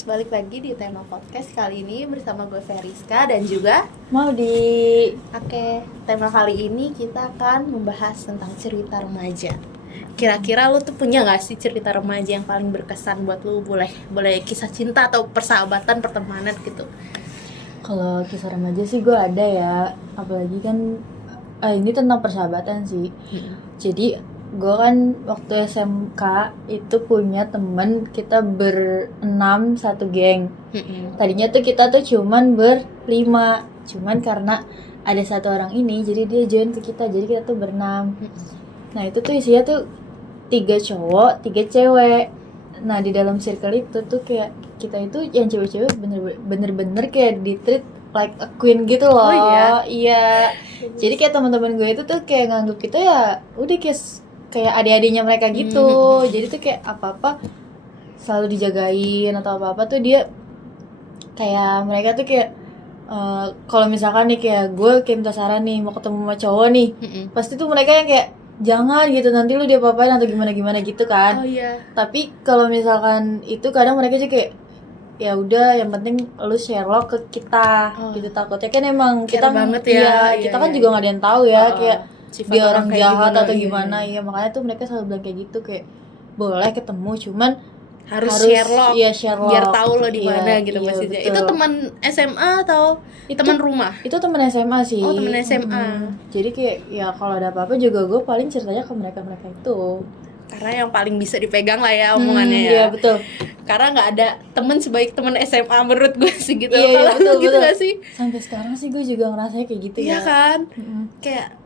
Podcast, balik lagi di tema podcast kali ini bersama gue Veriska dan juga Maudi. Oke, tema kali ini kita akan membahas tentang cerita remaja. Kira-kira lu tuh punya gak sih cerita remaja yang paling berkesan buat lu? Boleh kisah cinta atau persahabatan, pertemanan gitu. Kalau kisah remaja sih gue ada ya, apalagi kan ini tentang persahabatan sih. Jadi gue kan waktu SMK itu punya temen, kita berenam satu geng. Tadinya tuh kita tuh cuman berlima, cuman karena ada satu orang ini jadi dia join ke kita, jadi kita tuh berenam. Nah itu tuh isinya tuh 3 cowok 3 cewek. Nah di dalam circle itu tuh kayak kita itu yang cewek-cewek bener-bener kayak di treat like a queen gitu loh. Oh, iya? Iya. Jadi kayak teman-teman gue itu tuh kayak nganggep kita ya udah kayak adik-adiknya mereka gitu. Jadi tuh kayak apa-apa selalu dijagain atau apa-apa tuh dia kayak mereka tuh kayak kalau misalkan nih kayak gue kayak minta saran nih mau ketemu sama cowok nih, pasti tuh mereka yang kayak jangan gitu, nanti lu dia apa-apain atau gimana gitu kan. Oh iya. Tapi kalau misalkan itu kadang mereka juga kayak ya udah yang penting lu share lo ke kita gitu, takutnya kan emang Care kita banget ya. kita Iya, kan iya, juga iya. nggak ada yang tahu ya kayak Sifat dia orang kayak jahat atau iya, gimana iya. ya, makanya tuh mereka selalu bilang kayak gitu kayak boleh ketemu cuman Harus share log, iya, share biar log. tahu lo di mana Iya, gitu iya, maksudnya. betul. Itu teman SMA atau teman rumah? Itu temen SMA sih. Oh, temen SMA. Jadi kayak ya kalau ada apa-apa juga gue paling ceritanya ke mereka itu. Karena yang paling bisa dipegang lah ya omongannya ya. Iya betul. Karena nggak ada temen sebaik temen SMA menurut gue sih gitu. Iya, Kalau betul, gitu betul. gak sih? Sampai sekarang sih gue juga ngerasanya kayak gitu Iya ya. kan? Kayak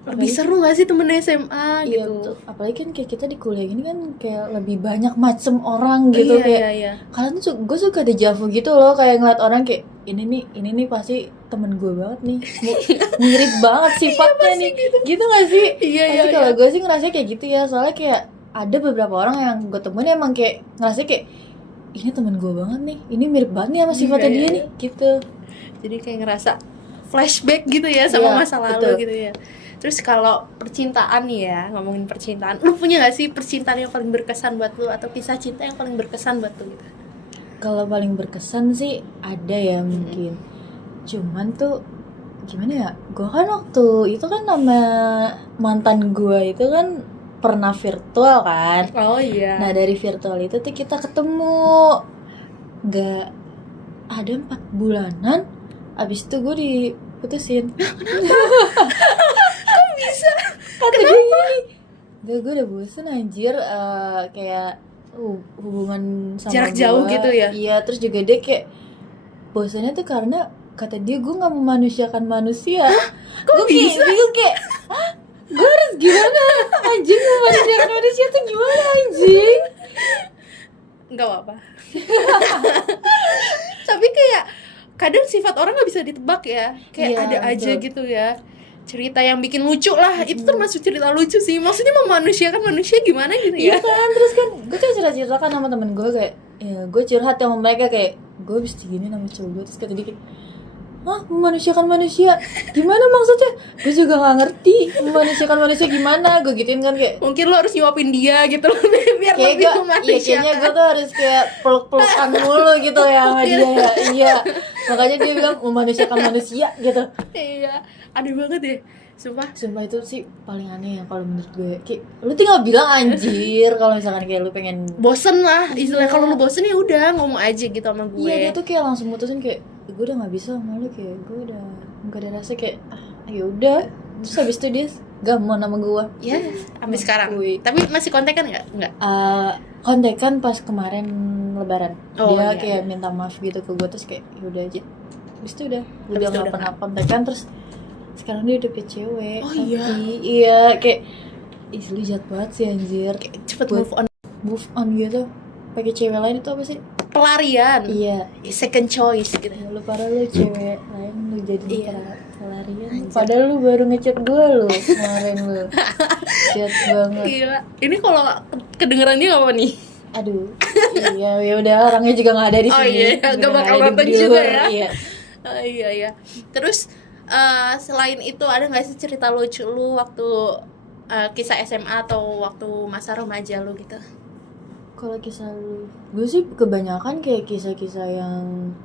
lebih seru gak sih temen SMA Iya, gitu? betul. Apalagi kan kayak kita di kuliah ini kan kayak lebih banyak macem orang gitu. Iya, Kayak iya. kalian tuh gue suka dejavu gitu loh, kayak ngeliat orang kayak ini nih pasti temen gue banget nih. Mirip banget sifatnya nih. Gitu gak sih? Iya, Pasti iya, kalau iya. gue sih ngerasanya kayak gitu ya. Soalnya kayak ada beberapa orang yang gue temuin emang kayak ngerasanya kayak ini temen gue banget nih. Ini mirip banget nih sama sifatnya Iya, dia iya. nih gitu. Jadi kayak ngerasa flashback gitu ya sama Iya, masa lalu betul. gitu ya. Terus kalau percintaan nih ya, ngomongin percintaan, lu punya gak sih percintaan yang paling berkesan buat lu atau kisah cinta yang paling berkesan buat lu gitu? Kalau paling berkesan sih ada ya mungkin. Cuman tuh gimana ya? Gue kan waktu itu kan nama mantan gue itu kan pernah virtual kan. Oh iya. Nah dari virtual itu tuh kita ketemu gak ada 4 bulanan. Abis itu gue diputusin. Kok bisa? Kata dia gini, gue udah bosen anjir, kayak hubungan sama Jarak gua. jauh gitu ya? Iya, terus juga dia kayak bosannya tuh karena kata dia gue nggak memanusiakan manusia. Kok Gue kayak bisa? bingung kayak, hah? Gue harus gimana? Anjing memanusiakan manusia tuh gimana anjing? Enggak apa-apa. Tapi kayak kadang sifat orang nggak bisa ditebak ya. Kayak Iya, ada aja betul. gitu ya. Cerita yang bikin lucu lah. Itu termasuk cerita lucu sih. Maksudnya memanusiakan manusia gimana gitu Iya ya. kan, terus kan gue kayak cerita kan sama temen gue kayak, ya gue curhat sama mereka kayak gue habis digini sama cowok gue, terus kata dia kayak, hah, memanusiakan manusia gimana maksudnya? Gue juga nggak ngerti memanusiakan manusia gimana, gue gituin kan kayak Mungkin lo harus nyuapin dia gitu loh. Biar kayak lebih gue, iya memanusiakan. kayaknya gue tuh harus kayak peluk-pelukan mulu gitu ya sama dia ya. Iya, makanya dia bilang memanusiakan manusia gitu. Iya, aneh banget ya. Sumpah itu sih paling aneh ya kalau menurut gue. Kayak lu tinggal bilang anjir kalau misalkan kayak lu pengen bosen lah istilahnya. Iya. Kalau lu bosen ya udah ngomong aja gitu sama gue. Iya, dia tuh kayak langsung mutusin kayak gue udah nggak bisa sama lu, kayak gue udah nggak ada rasa, kayak ya udah. Terus habis itu dia gak mau nama gue. Ya, sampai sekarang. Wih. Tapi masih kontekan nggak? Kontekan pas kemarin Lebaran. Oh, Dia iya, kayak iya. minta maaf gitu ke gue, terus kayak ya udah aja. Habis itu udah Habis itu nggak udah pernah kontekan. Terus sekarang dia udah punya cewek. Oh, iya? Iya, kayak ih lu jahat banget sih anjir. Cepet Buat move on. move on gitu pakai cewek lain itu apa sih? Pelarian. Iya. Second choice gitu. Ya, lu parah lu, cewek lain lu jadi Iya. pelarian. Anjir. Padahal lu baru ngechat gue lu kemarin lu. Jahat banget. Gila. Ini kalau kedengerannya nggak apa nih? Aduh. Iya, ya udah orangnya juga nggak ada di Oh sini. iya, Juga nggak bakal ada di nonton luar, juga ya. Iya. Iya. Terus selain itu ada nggak sih cerita lucu lu waktu kisah SMA atau waktu masa remaja lu gitu? Kalau kisah lu, gue sih kebanyakan kayak kisah-kisah yang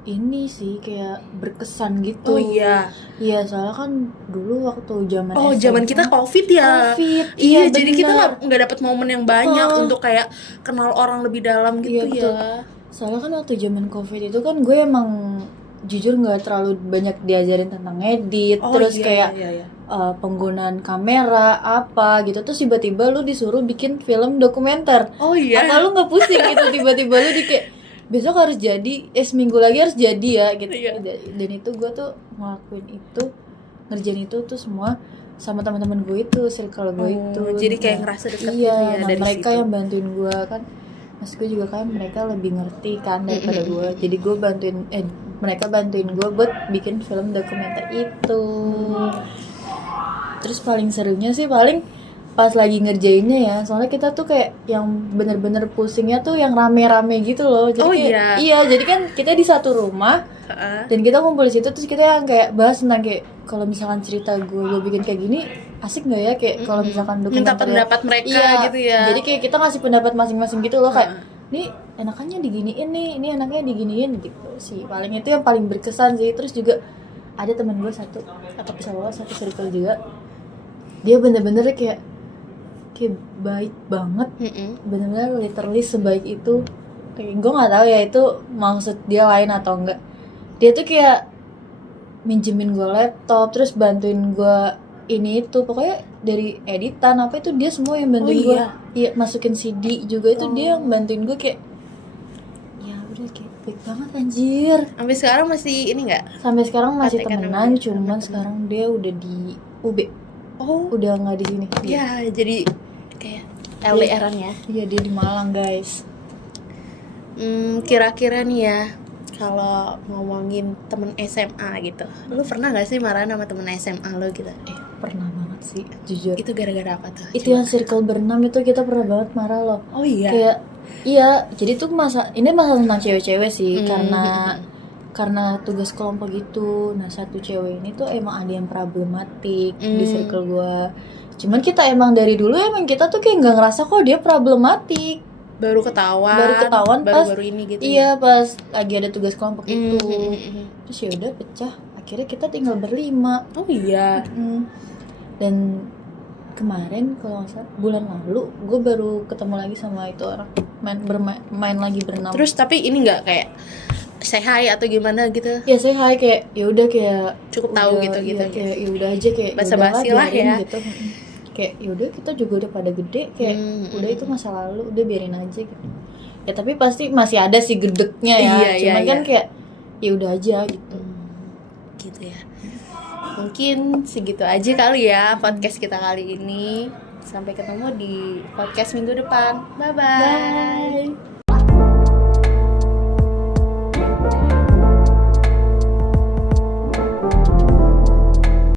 ini sih kayak berkesan gitu. Oh iya. Iya, soalnya kan dulu waktu zaman Oh, SMA, zaman kita COVID ya. COVID. Iya, Iya, jadi kita benar. nggak dapat momen yang banyak Oh. untuk kayak kenal orang lebih dalam gitu Iya, betul. ya. Soalnya kan waktu zaman COVID itu kan gue emang jujur nggak terlalu banyak diajarin tentang edit, Oh, terus iya, kayak iya, iya. penggunaan kamera apa gitu, terus tiba-tiba lu disuruh bikin film dokumenter. Oh iya. Apa lu nggak pusing gitu tiba-tiba lu di kayak besok harus jadi, seminggu lagi harus jadi ya gitu. Iya. Dan itu gue tuh ngelakuin itu, ngerjain itu tuh semua sama teman-teman gue itu, circle gue itu. Jadi kayak Nah, ngerasa dekat iya, gitu ya nah dari mereka situ. yang bantuin gue kan, mas gue juga kan mereka lebih ngerti kan daripada gue, jadi gue bantuin mereka bantuin gue buat bikin film dokumenter itu. Terus paling serunya sih paling pas lagi ngerjainnya ya, soalnya kita tuh kayak yang bener-bener pusingnya tuh yang rame-rame gitu loh. Jadi Oh, kayak, iya. iya, jadi kan kita di satu rumah Heeh. dan kita kumpul di situ, terus kita yang kayak bahas tentang kayak kalau misalkan cerita gue bikin kayak gini asik nggak ya, kayak kalau misalkan Minta dokumenter pendapat mereka iya, gitu ya. jadi kayak kita ngasih pendapat masing-masing gitu loh, kayak ini enakannya diginiin nih, ini enaknya diginiin gitu sih. Paling itu yang paling berkesan sih. Terus juga ada teman gue satu cowok, satu circle juga, dia bener-bener kayak baik banget, bener-bener literally sebaik itu. Kayak gue nggak tahu ya itu maksud dia lain atau enggak. Dia tuh kayak minjemin gue laptop, terus bantuin gue ini itu, pokoknya dari editan apa itu dia semua yang bantuin gue. Iya, masukin CD juga itu dia yang bantuin gue, kayak ya udah kayak baik banget anjir. Sampai sekarang masih ini nggak? Sampai sekarang masih Kontekan temenan, sama dia, cuman temen. sekarang dia udah di UB, Oh. udah nggak di sini. Ya, jadi kayak LDR-an ya. Iya, dia di Malang guys. Kira-kira nih ya, kalau ngomongin temen SMA gitu, lu pernah nggak sih marah sama temen SMA lu gitu? Pernah banget sih, jujur. Itu gara-gara apa tuh? Itu yang circle berenam itu kita pernah banget marah loh. Oh iya. Kayak iya, jadi tuh ini masa tentang cewek-cewek sih, karena tugas kelompok gitu. Nah, satu cewek ini tuh emang ada yang problematik di circle gua. Cuman kita emang dari dulu emang kita tuh kayak nggak ngerasa kok dia problematik. Baru ketahuan pas baru ini gitu. Iya, pas lagi ada tugas kelompok itu. Ya? Terus ya udah pecah. Akhirnya kita tinggal berlima. Oh iya. Dan kemarin kalau nggak salah bulan lalu gue baru ketemu lagi sama itu orang, main lagi berenam. Terus tapi ini nggak kayak say hi atau gimana gitu? Ya saya hai, kayak ya udah kayak Cukup tahu udah, gitu. iya, kayak ya udah aja, kayak Basa-basi yaudahlah, lah biarin ya. gitu. Kayak ya udah, kita juga udah pada gede, kayak udah itu masa lalu, udah biarin aja gitu. Ya tapi pasti masih ada sih gedeknya ya. Iya, Cuman iya, kan iya. kayak ya udah aja gitu. Gitu ya. Mungkin segitu aja kali ya podcast kita kali ini. Sampai ketemu di podcast minggu depan. Bye-bye. Bye.